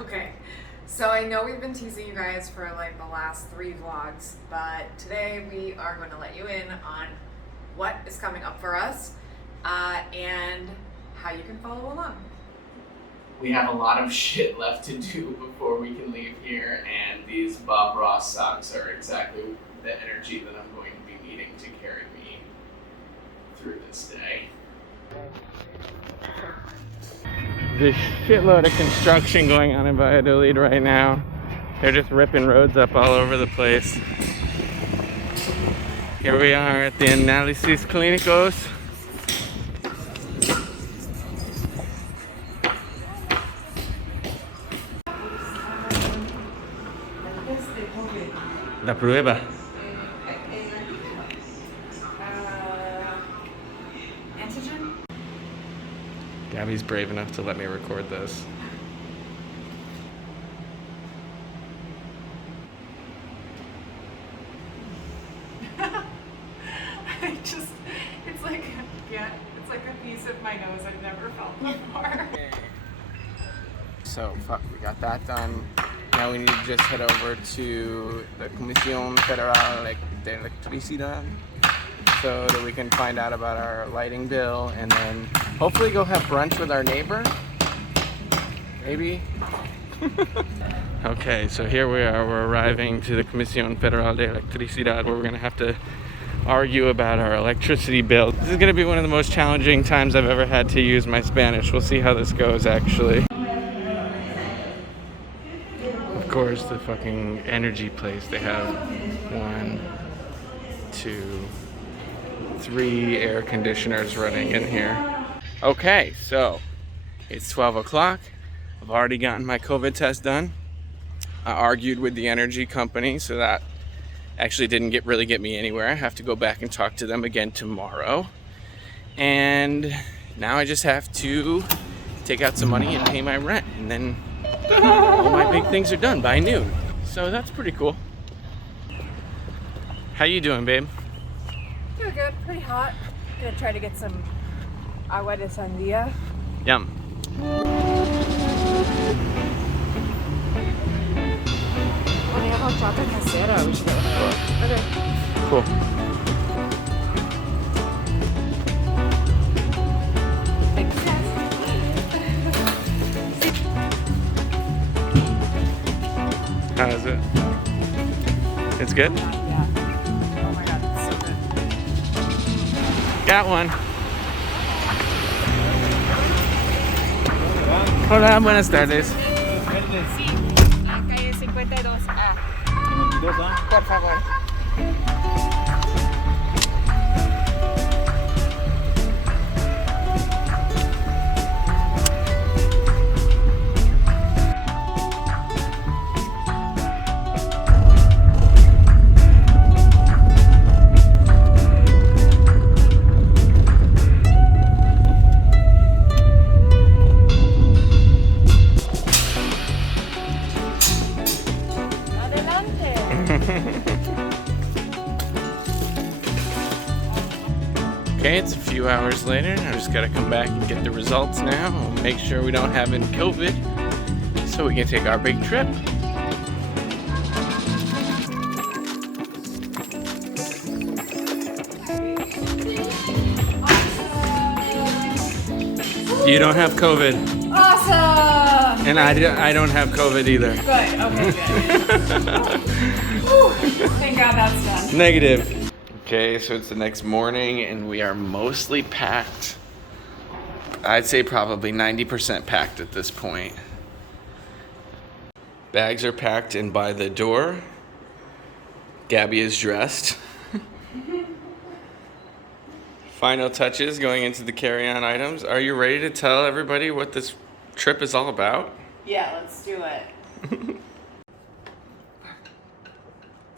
Okay, so I know we've been teasing you guys for like the last 3 vlogs, but today we are going to let you in on what is coming up for us and how you can follow along. We have a lot of shit left to do before we can leave here, and these Bob Ross socks are exactly the energy that I'm going to be needing to carry me through this day. There's a shitload of construction going on in Valladolid right now. They're just ripping roads up all over the place. Here we are at the Análisis Clínicos. La prueba. Antigen? Gabby's brave enough to let me record this. It's like a piece of my nose I've never felt before. So, fuck, we got that done. Now we need to just head over to the Comisión Federal de Electricidad so that we can find out about our lighting bill and then hopefully go have brunch with our neighbor. Maybe. Okay, so here we are. We're arriving to the Comisión Federal de Electricidad where we're going to have to argue about our electricity bill. This is going to be one of the most challenging times I've ever had to use my Spanish. We'll see how this goes, actually. Of course, the fucking energy place. They have 1, 2, 3 air conditioners running in here. Okay, so it's 12 o'clock. I've already gotten my COVID test done. I argued with the energy company, so that actually didn't really get me anywhere. I have to go back and talk to them again tomorrow. And now I just have to take out some money and pay my rent, and then all my big things are done by noon. So that's pretty cool. How you doing, babe? Doing good, pretty hot. Gonna try to get some agua de sandía. Yum. They have hot chocolate casera. We should get one of those. Okay. Cool. How is it? It's good? Yeah. Oh my god, it's so good. Got one. Hola, buenas tardes. Sí, la calle 52A. Por favor. Okay, it's a few hours later. I just gotta come back and get the results now. We'll make sure we don't have any COVID so we can take our big trip. You don't have COVID. Awesome! And I don't have COVID either. Good, okay, good. Whew, thank God that's done. Negative. Okay, so it's the next morning and we are mostly packed. I'd say probably 90% packed at this point. Bags are packed and by the door. Gabby is dressed. Final touches going into the carry-on items. Are you ready to tell everybody what this trip is all about? Yeah, let's do it. I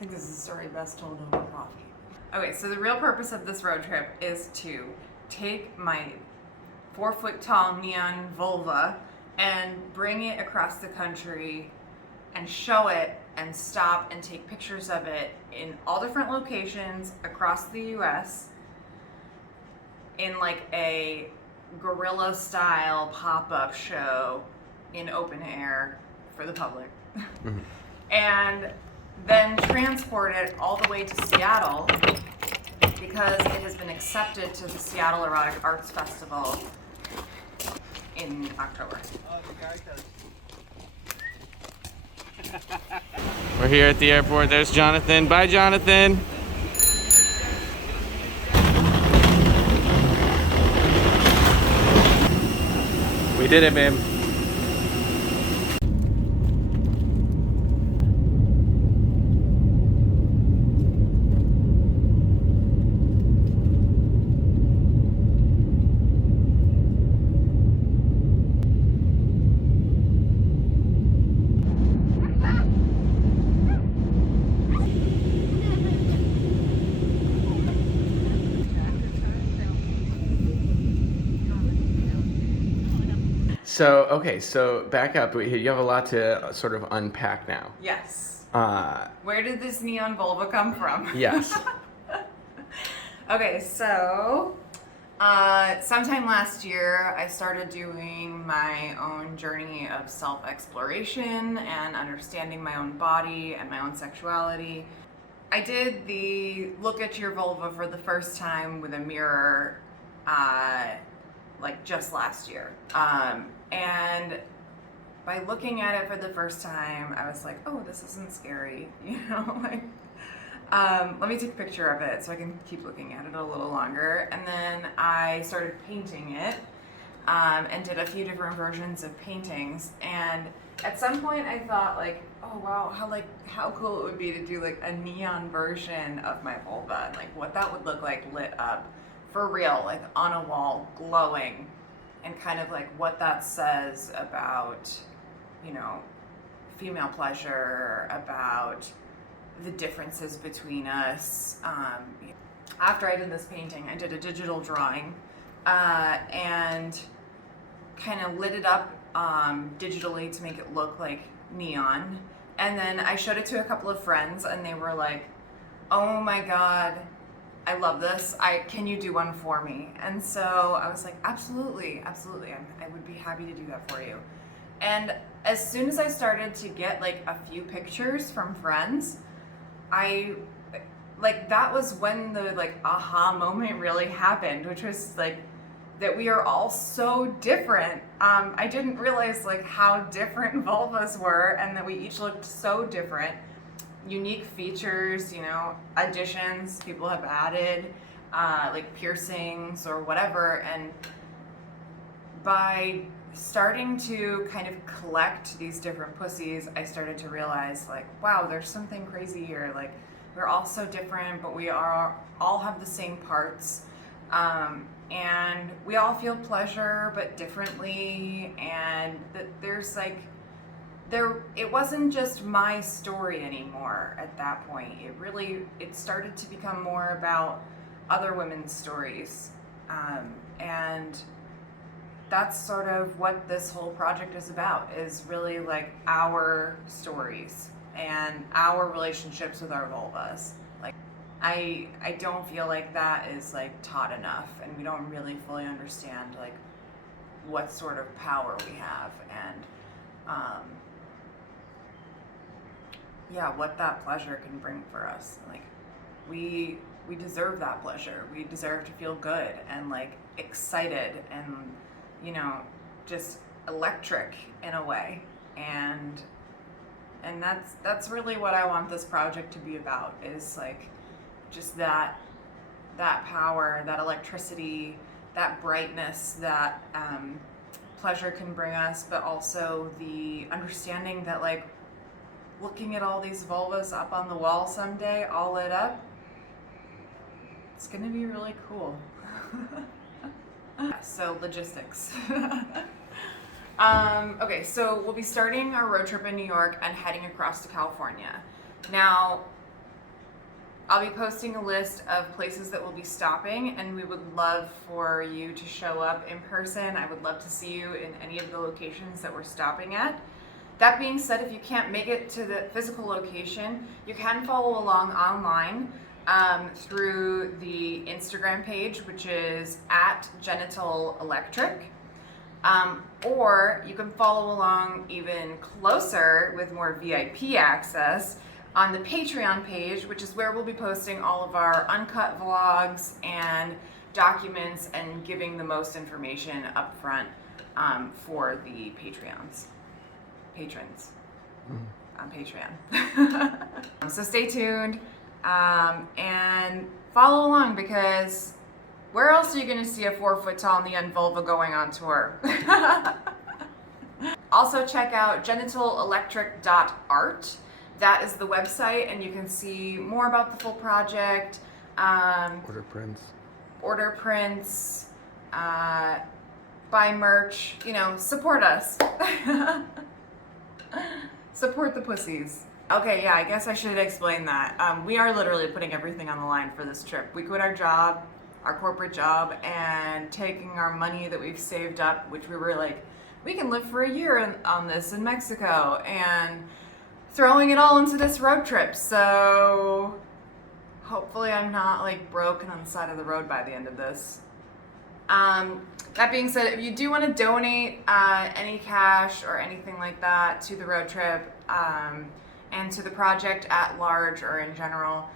think this is a story best told over coffee. Okay, so the real purpose of this road trip is to take my 4-foot-tall neon vulva and bring it across the country and show it and stop and take pictures of it in all different locations across the US in like a guerrilla style pop-up show in open air for the public, and then transport it all the way to Seattle because it has been accepted to the Seattle Erotic Arts Festival in October. We're here at the airport. There's Jonathan. Bye, Jonathan. We did it, babe. So back up. You have a lot to sort of unpack now. Yes. Where did this neon vulva come from? Yes. Okay, so sometime last year, I started doing my own journey of self-exploration and understanding my own body and my own sexuality. I did the look at your vulva for the first time with a mirror, like just last year. And by looking at it for the first time, I was like, oh, this isn't scary, you know, like, let me take a picture of it so I can keep looking at it a little longer. And then I started painting it, and did a few different versions of paintings. And at some point I thought like, oh wow, how cool it would be to do like a neon version of my vulva, and like what that would look like lit up for real, like on a wall, glowing. And kind of like what that says about, you know, female pleasure, about the differences between us. After I did this painting, I did a digital drawing and kind of lit it up digitally to make it look like neon. And then I showed it to a couple of friends and they were like, oh my God, I love this. Can you do one for me? And so I was like, absolutely. I would be happy to do that for you. And as soon as I started to get like a few pictures from friends, that was when the like aha moment really happened, which was like that we are all so different. I didn't realize like how different vulvas were and that we each looked so different. Unique features, you know, additions people have added, like piercings or whatever. And by starting to kind of collect these different pussies, I started to realize like, wow, there's something crazy here. Like we're all so different, but we all have the same parts. And we all feel pleasure, but differently. And that there's like, it wasn't just my story anymore at that point. It started to become more about other women's stories. And that's sort of what this whole project is about, is really like our stories and our relationships with our vulvas. Like, I don't feel like that is like taught enough, and we don't really fully understand like what sort of power we have, and what that pleasure can bring for us. Like we deserve that pleasure. We deserve to feel good and like excited and, you know, just electric in a way. And that's really what I want this project to be about, is like just that power, that electricity, that brightness that pleasure can bring us, but also the understanding that like looking at all these vulvas up on the wall someday, all lit up, it's gonna be really cool. So logistics. Okay, so we'll be starting our road trip in New York and heading across to California. Now, I'll be posting a list of places that we'll be stopping, and we would love for you to show up in person. I would love to see you in any of the locations that we're stopping at. That being said, if you can't make it to the physical location, you can follow along online through the Instagram page, which is @GenitalElectric. Or you can follow along even closer with more VIP access on the Patreon page, which is where we'll be posting all of our uncut vlogs and documents and giving the most information up front for the patrons on Patreon. So stay tuned and follow along, because where else are you going to see a 4-foot tall neon vulva going on tour? Also check out genitalelectric.art. That is the website, and you can see more about the full project. Order prints, buy merch, support us. Support the pussies. Okay, yeah, I guess I should explain that. We are literally putting everything on the line for this trip. We quit our job, our corporate job, and taking our money that we've saved up, which we were like, we can live for a year on this in Mexico, and throwing it all into this road trip. So hopefully I'm not like broken on the side of the road by the end of this. That being said, if you do want to donate any cash or anything like that to the road trip and to the project at large or in general,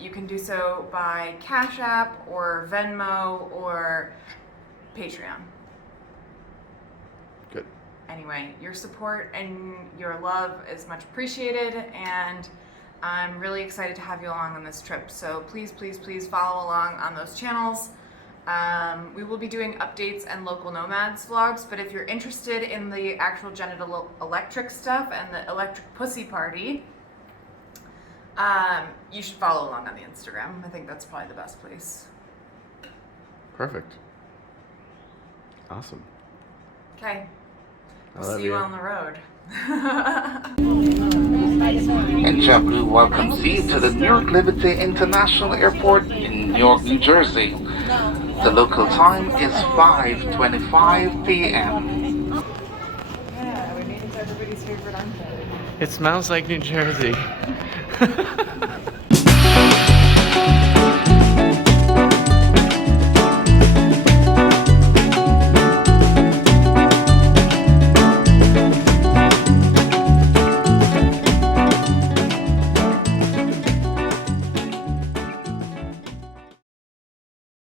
you can do so by Cash App or Venmo or Patreon. Good. Anyway, your support and your love is much appreciated, and I'm really excited to have you along on this trip. So please, please, please follow along on those channels. We will be doing updates and local nomads vlogs, but if you're interested in the actual genital electric stuff and the electric pussy party, you should follow along on the Instagram. I think that's probably the best place. Perfect. Awesome. Okay. We'll see you on the road. And JetBlue welcomes you to the Newark Liberty International Airport in Newark, New Jersey. The local time is 5:25 p.m. Yeah, we made it to everybody's favorite entree. It smells like New Jersey.